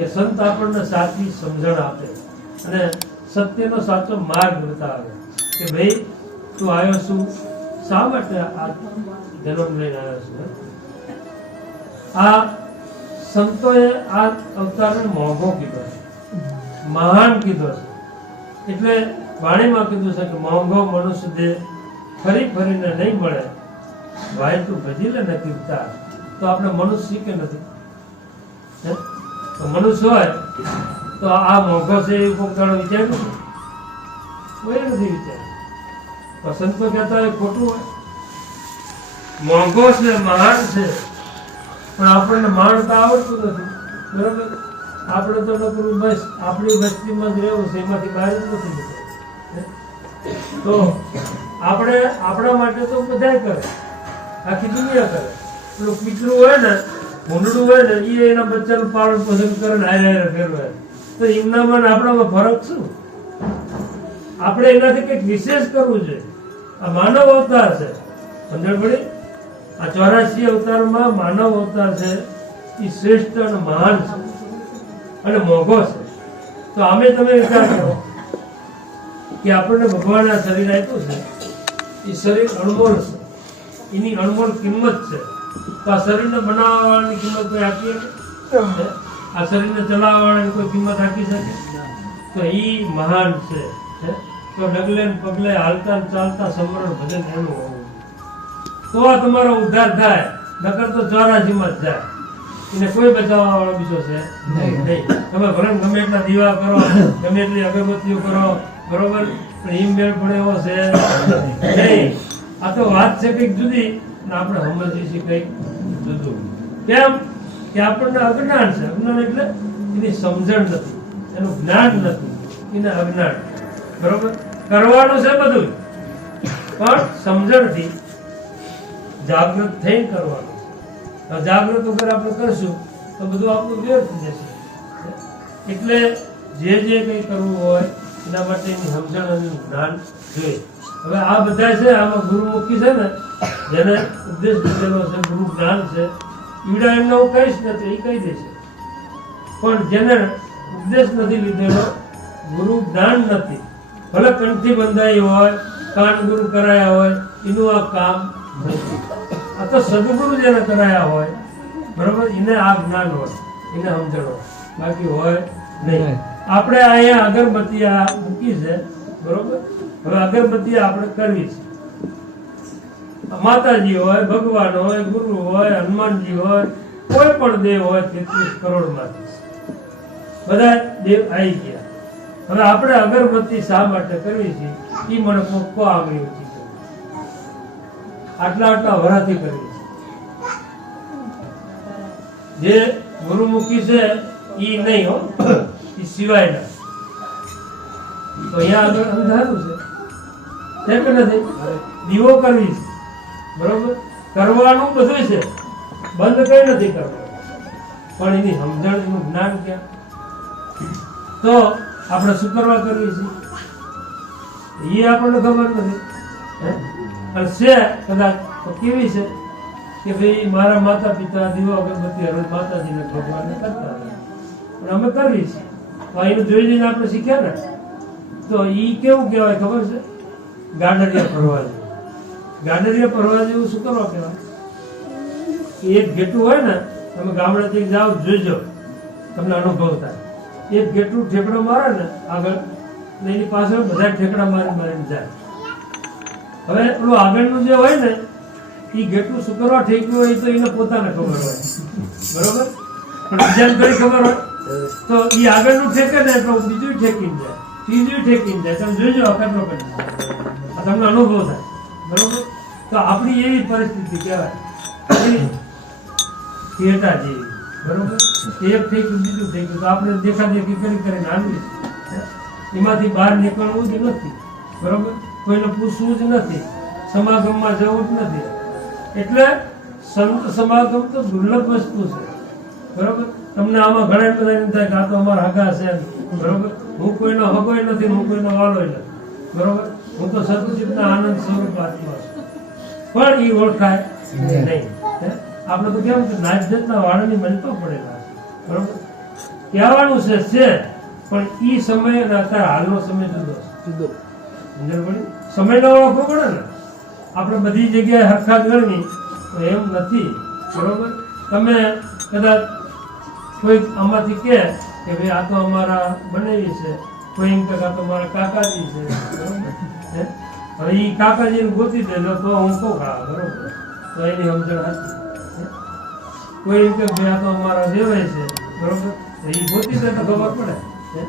કે સંત આપણને સાચી સમજણ આપે અને સત્યનો સાચો માર્ગ બતાવે કે ભાઈ તું આવ્યો છું શા માટે આ જન્મ લઈને આવ્યો છું. આ સંતોએ આ અવતારને મોંઘો કીધો છે, મહાન કીધો છે. એટલે વાણીમાં કીધું છે કે મોંઘો મનુષ્ય દેહ ફરી ફરીને નહીં મળે, ભાઈ તું ભજી લે નથી ઉતાર. તો આપણે મનુષ્ય કે નથી? તો મનુષ્ય હોય તો આ મોંઘો છે એ કોઈ દાડો વિચાર્યું છે? કોઈ નથી વિચાર્યું. તો સંતો કહેતા હોય ખોટું હોય. મોંઘો છે, મહાન છે, પણ આપણને માણતા આવડતું નથી. બરોબર? આપણે તો નકરું બસ આપણી વસ્તીમાં જ રહેવું છે, એમાંથી બહાર જ નથી નીકળવું. તો આપણે આપણા માટે તો બધા કરે, આખી દુનિયા કરે. પેલું પીતરું હોય ને, ભૂંડડું હોય ને, એ એના બચ્ચાનું પાલન પોષણ કરે ને હારે ફેરવે. તો એમનામાં આપણામાં ફરક શું? આપણે એનાથી કંઈક વિશેષ કરવું જોઈએ. આ માનવ અવતાર છે, સમજણ પડી? આ 84 અવતારમાં માનવ અવતાર છે, એ શ્રેષ્ઠ અને મહાન છે અને મોંઘો છે. તો આમે તમે વિચાર કરો કે આપણને ભગવાન આ શરીર આપ્યું છે, એ શરીર અણમોલ છે, એની અણમોલ કિંમત છે. તો આ શરીરને બનાવવા વાળાની કિંમત કોઈ આપી શકે? આ શરીરને ચલાવવા વાળાની કોઈ કિંમત આપી શકે? તો એ મહાન છે. તો ડગલે ને પગલે હાલતા ને ચાલતા સમરણ ભજન એનું હોવું, તો આ તમારો ઉદ્ધાર થાય. નકર તો 84 માં જ જાય. એને કોઈ બચાવવા વાળો બીજો છે નહીં. તમે ભલે ગમે એટલા દીવા કરો, ગમે એટલી અગરબત્તીઓ કરો, બરોબર, પણ હિમ મેળ પડે એવો છે નહીં. આ તો વાત છે કંઈક જુદી ને આપણે સમજીએ છીએ કંઈક જુદું. કેમ કે આપણને અજ્ઞાન છે. અજ્ઞાન એટલે એની સમજણ નથી, એનું જ્ઞાન નથી, એને અજ્ઞાન. બરોબર? કરવાનું છે બધું, પણ સમજણથી જાગૃત થઈને કરવાનું. જાગૃત વગર આપણે કરશું તો બધું આપણું વ્યર્થ જશે. એટલે જે કંઈ કરવું હોય એના માટેની સમજણ અને જ્ઞાન જોઈએ. હવે આ બધા છે, આમાં ગુરુમુખી છે ને, જેને ઉપદેશ દીધેલો છે, ગુરુ જ્ઞાન છે, ઈડા એમને હું કહીશ ને તો એ કહી દેશે. પણ જેને ઉપદેશ નથી લીધેલો, ગુરુ જ્ઞાન નથી, ભલે કંઠથી બંધાઈ હોય, કાન ગુરુ કરાયા હોય, એનું આ કામ નથી. આ તો સદગુરુ જેને કરાયા હોય, બરોબર, એને આ જ્ઞાન હોય, એને સમજણ હોય, બાકી હોય નહીં. આપણે અહીંયા અગરબત્તી આ મૂકી છે, બરોબર. હવે અગરબત્તી આપણે કરવી છે. માતાજી હોય, ભગવાન હોય, ગુરુ હોય, હનુમાનજી હોય, કોઈ પણ દેવ હોય, 33 કરોડ માંથી બધા દેવ આવી ગયા. હવે આપણે અગરબત્તી શા માટે કરવી છે એ મને કો આગળ આટલા વરાથી કરવી છે. જે ગુરુમુખી છે એ નહીં હો, એ સિવાયના. તો અહીંયા આગળ અંધારું છે કે નથી? દીવો કરવી છે, બરોબર, કરવાનું બધું છે, બંધ કઈ નથી કરવાનું, પણ એની સમજણ, એનું જ્ઞાન ક્યાં? તો આપણે શું કરવા કરવી છે એ આપણને ખબર નથી. અને છે કદાચ તો કેવી છે કે ભાઈ મારા માતા પિતા દીવો અગરબત્તી હરોજ માતાજીને ભગવાનને કરતા હતા, પણ અમે કરવી છે. તો એનું જોઈ જઈને આપણે શીખ્યા ને, તો એ કેવું કહેવાય ખબર છે? ગાડરિયા ફરવા જેવું. ગાડરિયા ફરવા જેવું શું કરવા કહેવાય? એક ઘેટું હોય ને, તમે ગામડેથી જાઓ, જોજો, તમને અનુભવ થાય. એક ઘેટું ઠેકડો મારે ને આગળ, એની પાછળ બધા ઠેકડા મારીને જાય. હવે પેલું આગળનું જે હોય ને, એ ઘેટું શું કરવા ઠેક્યું હોય તો એને પોતાને ખબર હોય, બરોબર, પણ બીજાને કઈ ખબર હોય? તો એ આગળનું ઠેકે ને તો બીજું ઠેકીને જાય, ત્રીજું ઠેકીને જાય. તમે જોજો કેટલો કરી તમને અનુભવ થાય, બરોબર. તો આપણી એવી પરિસ્થિતિ કહેવાય ઘેટા જેવી, બરોબર. એક ઠેક્યું બીજું ઠેક્યું તો આપણે દેખાદેખી કરીને હાલવી, એમાંથી બહાર નીકળવું જ નથી, બરોબર. કોઈને પૂછવું જ નથી, સમાગમમાં જવું જ નથી. એટલે સંત સમાગમ તો દુર્લભ વસ્તુ છે, બરોબર. તમને આમાં ઘણા બધા એમ થાય કે આ તો અમારા હગા છે, બરોબર. હું કોઈનો હગોય નથી, હું કોઈનો વાલોય નથી, બરોબર. હું તો સતચિતના આનંદ સ્વરૂપ આત્મા છું, પણ એ ઓળખાય નહીં. આપણે તો કેમ કે નાચ જાતના વાળની મંચો પડેલા છે, બરોબર. કહેવાનું છે પણ ઈ સમય અને અત્યારે હાલનો સમય જુદો છે. જુદો. સમજણ પડી? સમયનો ઓળખવો પડે ને. આપણે બધી જગ્યાએ હરખા જ ગણવી તો એમ નથી. બરોબર? તમે કદાચ કોઈ આમાંથી કહે કે ભાઈ આ તો અમારા બનેવી છે, કોઈ એમ કહે કે આ તો મારા કાકાજી છે. બરોબર? હે? હવે ઈ કાકાજીને ગોતી દેજો તો હું કહું ખા. બરોબર? તો એની સમજણ હતી. હે? કોઈ એમ કે ભાઈ આ તો અમારા દેવાય છે. બરોબર? તો ઈ ગોતી દે તો ખબર પડે. હે?